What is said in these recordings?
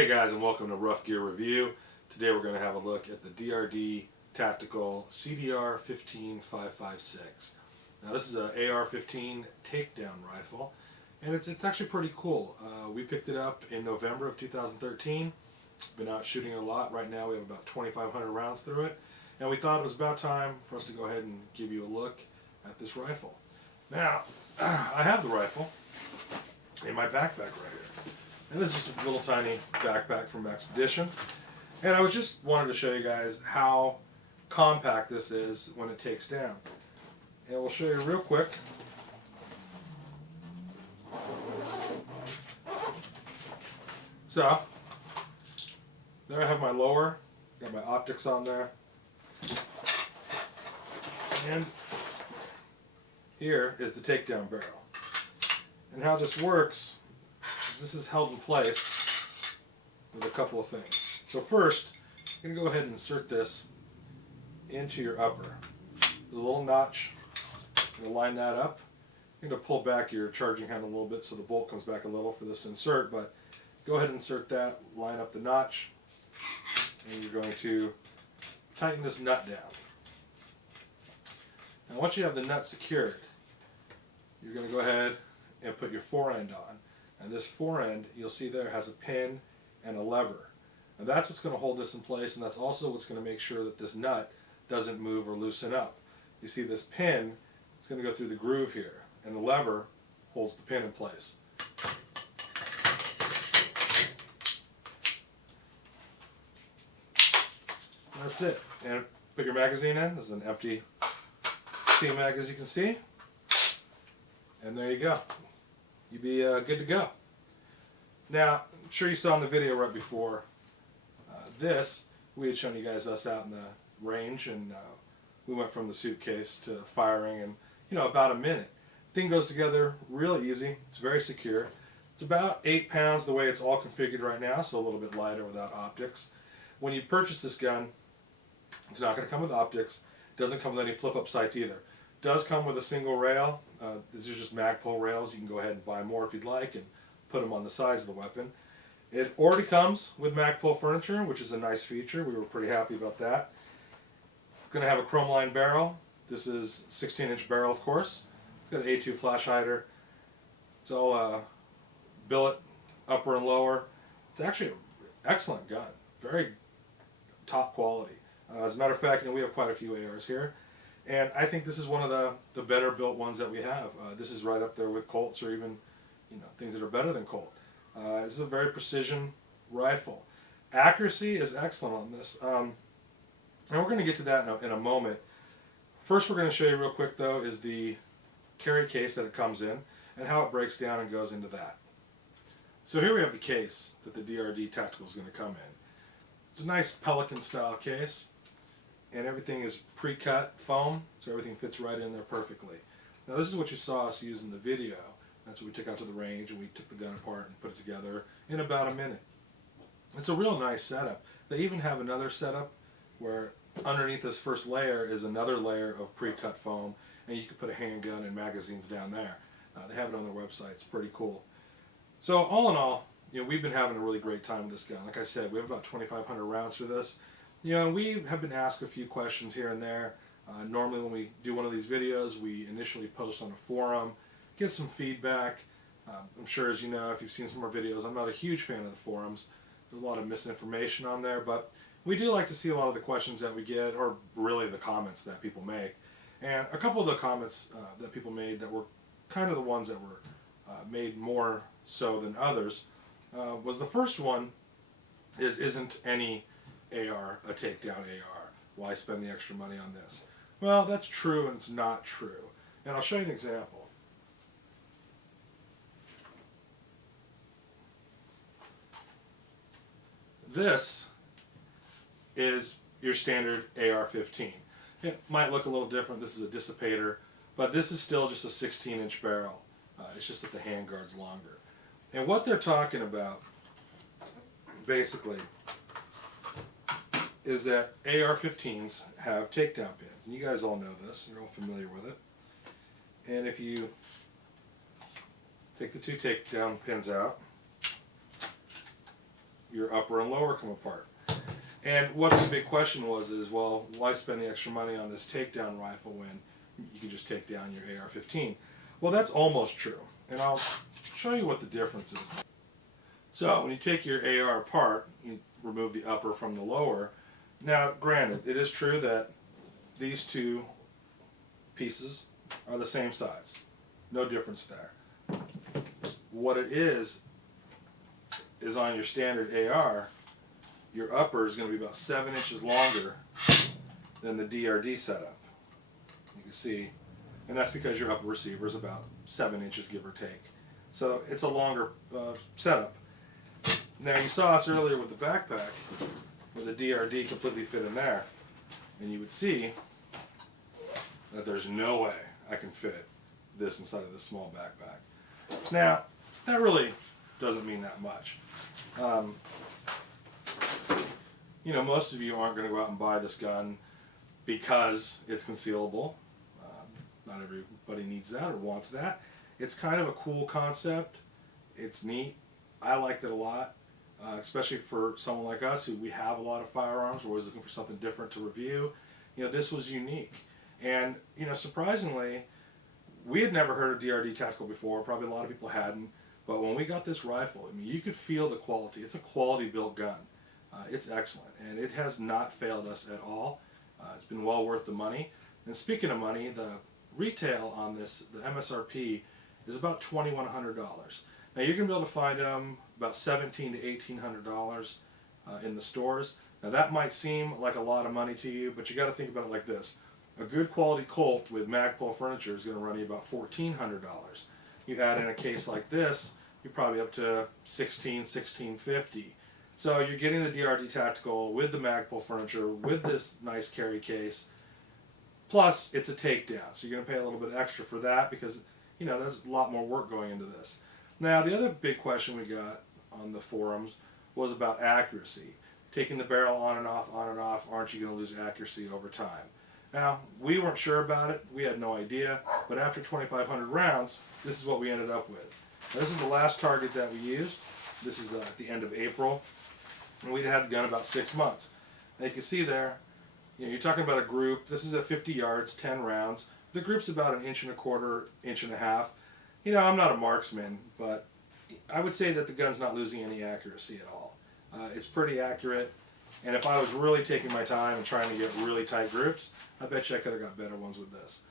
Hey guys, and welcome to Rough Gear Review. Today we're going to have a look at the DRD Tactical CDR-15 5.56. Now this is an AR15 takedown rifle, and it's actually pretty cool. We picked it up in November of 2013. Been out shooting a lot. Right now we have about 2,500 rounds through it, and we thought it was about time for us to go ahead and give you a look at this rifle. Now, I have the rifle in my backpack right here. And this is just a little tiny backpack from Expedition. And I was just wanted to show you guys how compact this is when it takes down. And we'll show you real quick. So, there I have my lower, got my optics on there. And here is the takedown barrel. And how this works, this is held in place with a couple of things. So first, you're going to go ahead and insert this into your upper. There's a little notch. You're going to line that up. You're going to pull back your charging handle a little bit so the bolt comes back a little for this to insert, but go ahead and insert that, line up the notch, and you're going to tighten this nut down. And once you have the nut secured, you're going to go ahead and put your forend on. And this forend, you'll see there, has a pin and a lever. And that's what's going to hold this in place, and that's also what's going to make sure that this nut doesn't move or loosen up. You see this pin, it's going to go through the groove here, and the lever holds the pin in place. And that's it. And put your magazine in. This is an empty C-mag, as you can see. And there you go. You'd be good to go. Now, I'm sure you saw in the video right before this, we had shown you guys us out in the range, and we went from the suitcase to firing in, about a minute. Thing goes together real easy. It's very secure. It's about 8 pounds the way it's all configured right now, so a little bit lighter without optics. When you purchase this gun, it's not going to come with optics. It doesn't come with any flip-up sights either. It does come with a single rail. These are just Magpul rails. You can go ahead and buy more if you'd like and put them on the sides of the weapon. It already comes with Magpul furniture, which is a nice feature. We were pretty happy about that. It's going to have a chrome line barrel. This is 16-inch barrel, of course. It's got an A2 flash hider. It's all billet, upper and lower. It's actually an excellent gun. Very top quality. As a matter of fact, we have quite a few ARs here. And I think this is one of the better built ones that we have. This is right up there with Colts, or even things that are better than Colt. This is a very precision rifle. Accuracy is excellent on this. And we're going to get to that in a moment. First, we're going to show you real quick, though, is the carry case that it comes in and how it breaks down and goes into that. So here we have the case that the DRD Tactical is going to come in. It's a nice Pelican style case. And everything is pre-cut foam, so everything fits right in there perfectly. Now this is what you saw us use in the video. That's what we took out to the range, and we took the gun apart and put it together in about a minute. It's a real nice setup. They even have another setup where underneath this first layer is another layer of pre-cut foam, and you can put a handgun and magazines down there. They have it on their website. It's pretty cool. So all in all, we've been having a really great time with this gun. Like I said, we have about 2,500 rounds for this. We have been asked a few questions here and there. Normally when we do one of these videos, we initially post on a forum, get some feedback. I'm sure, as you know, if you've seen some of our videos, I'm not a huge fan of the forums. There's a lot of misinformation on there, but we do like to see a lot of the questions that we get, or really the comments that people make. And a couple of the comments that people made that were kind of the ones that were made more so than others was the first one isn't any AR a takedown AR? Why spend the extra money on this? Well, that's true, and it's not true. And I'll show you an example. This is your standard AR15. It might look a little different. This is a dissipator, but this is still just a 16-inch barrel. It's just that the handguard's longer. And what they're talking about, basically, is that AR-15s have takedown pins. And you guys all know this. You're all familiar with it. And if you take the two takedown pins out, your upper and lower come apart. And what the big question was is, well, why spend the extra money on this takedown rifle when you can just take down your AR-15? Well, that's almost true, and I'll show you what the difference is. So when you take your AR apart, you remove the upper from the lower. Now, granted, it is true that these two pieces are the same size. No difference there. What it is on your standard AR, your upper is going to be about 7 inches longer than the DRD setup. You can see, and that's because your upper receiver is about 7 inches, give or take. So it's a longer setup. Now you saw us earlier with the backpack, where the DRD completely fit in there, and you would see that there's no way I can fit this inside of this small backpack. Now, that really doesn't mean that much. You know, most of you aren't going to go out and buy this gun because it's concealable. Not everybody needs that or wants that. It's kind of a cool concept. It's neat. I liked it a lot, especially for someone like us who we have a lot of firearms. We're always looking for something different to review. You know, this was unique. And, you know, surprisingly, we had never heard of DRD Tactical before. Probably a lot of people hadn't. But when we got this rifle, I mean, you could feel the quality. It's a quality built gun. It's excellent, and it has not failed us at all. It's been well worth the money. And speaking of money, the retail on this, the MSRP, is about $2,100. Now you're going to be able to find them about $1,700 to $1,800 in the stores. Now that might seem like a lot of money to you, but you got to think about it like this. A good quality Colt with Magpul furniture is going to run you about $1,400. You add in a case like this, you're probably up to $1,600, $1,650. So you're getting the DRD Tactical with the Magpul furniture, with this nice carry case, plus it's a takedown. So you're going to pay a little bit extra for that because, you know, there's a lot more work going into this. Now, the other big question we got on the forums was about accuracy. Taking the barrel on and off, aren't you going to lose accuracy over time? Now, we weren't sure about it. We had no idea. But after 2,500 rounds, this is what we ended up with. Now, this is the last target that we used. This is at the end of April. And we'd had the gun about 6 months. Now, you can see there, you know, you're talking about a group. This is at 50 yards, 10 rounds. The group's about 1.25 inches, 1.5 inches. You know, I'm not a marksman, but I would say that the gun's not losing any accuracy at all. It's pretty accurate, and if I was really taking my time and trying to get really tight groups, I bet you I could have got better ones with this.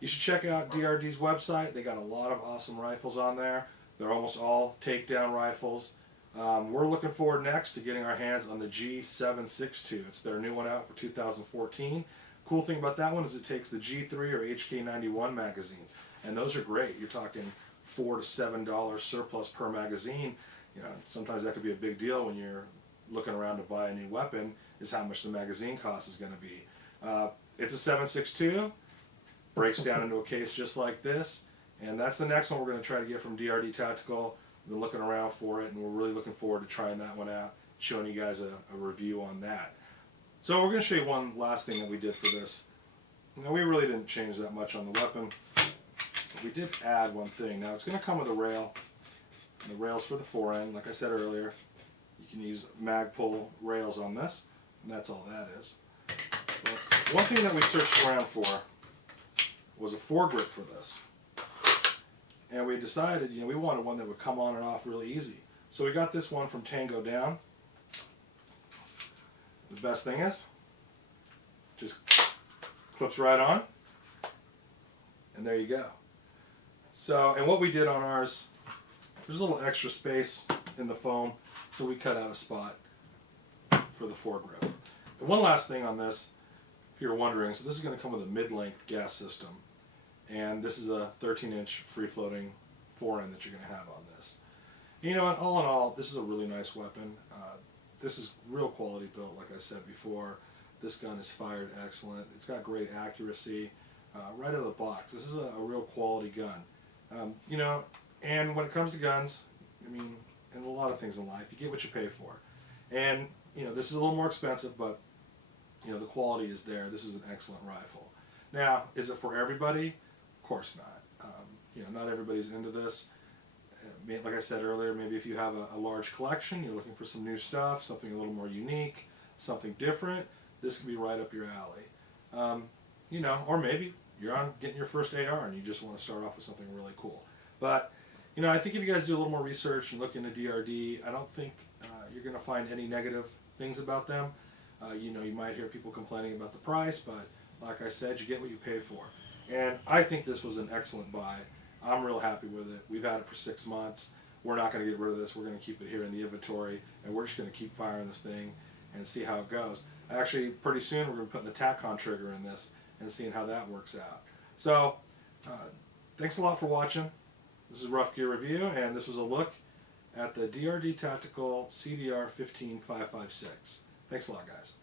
You should check out DRD's website. They got a lot of awesome rifles on there. They're almost all takedown rifles. We're looking forward next to getting our hands on the G762. It's their new one out for 2014. Cool thing about that one is it takes the G3 or HK91 magazines, and those are great. You're talking $4 to $7 surplus per magazine. You know, sometimes that could be a big deal when you're looking around to buy a new weapon, is how much the magazine cost is going to be. It's a 7.62, breaks down into a case just like this, and that's the next one we're going to try to get from DRD Tactical. We've been looking around for it, and we're really looking forward to trying that one out, showing you guys a review on that. So we're going to show you one last thing that we did for this. Now, we really didn't change that much on the weapon. We did add one thing. Now, it's going to come with a rail. And the rail's for the forend. Like I said earlier, you can use Magpul rails on this, and that's all that is. But one thing that we searched around for was a foregrip for this. And we decided, you know, we wanted one that would come on and off really easy. So we got this one from Tango Down. The best thing is, just clips right on, and there you go. So, and what we did on ours, there's a little extra space in the foam, so we cut out a spot for the foregrip. And one last thing on this, if you're wondering, so this is going to come with a mid-length gas system, and this is a 13-inch free-floating forend that you're going to have on this. You know, all in all, this is a really nice weapon. This is real quality built, like I said before. This gun is fired excellent. It's got great accuracy right out of the box. This is a real quality gun. You know, and when it comes to guns, I mean, and a lot of things in life, you get what you pay for. And, you know, this is a little more expensive, but, you know, the quality is there. This is an excellent rifle. Now, is it for everybody? Of course not. You know, not everybody's into this. Like I said earlier, maybe if you have a large collection, you're looking for some new stuff, something a little more unique, something different, this could be right up your alley. You know, or maybe you're on getting your first AR and you just want to start off with something really cool. But, you know, I think if you guys do a little more research and look into DRD, I don't think you're going to find any negative things about them. You know, you might hear people complaining about the price, but like I said, you get what you pay for. And I think this was an excellent buy. I'm real happy with it. We've had it for 6 months. We're not going to get rid of this. We're going to keep it here in the inventory, and we're just going to keep firing this thing and see how it goes. Actually, pretty soon we're going to be putting the TACCon trigger in this and seeing how that works out. So, thanks a lot for watching. This is Rough Gear Review, and this was a look at the DRD Tactical CDR-15 5.56. Thanks a lot, guys.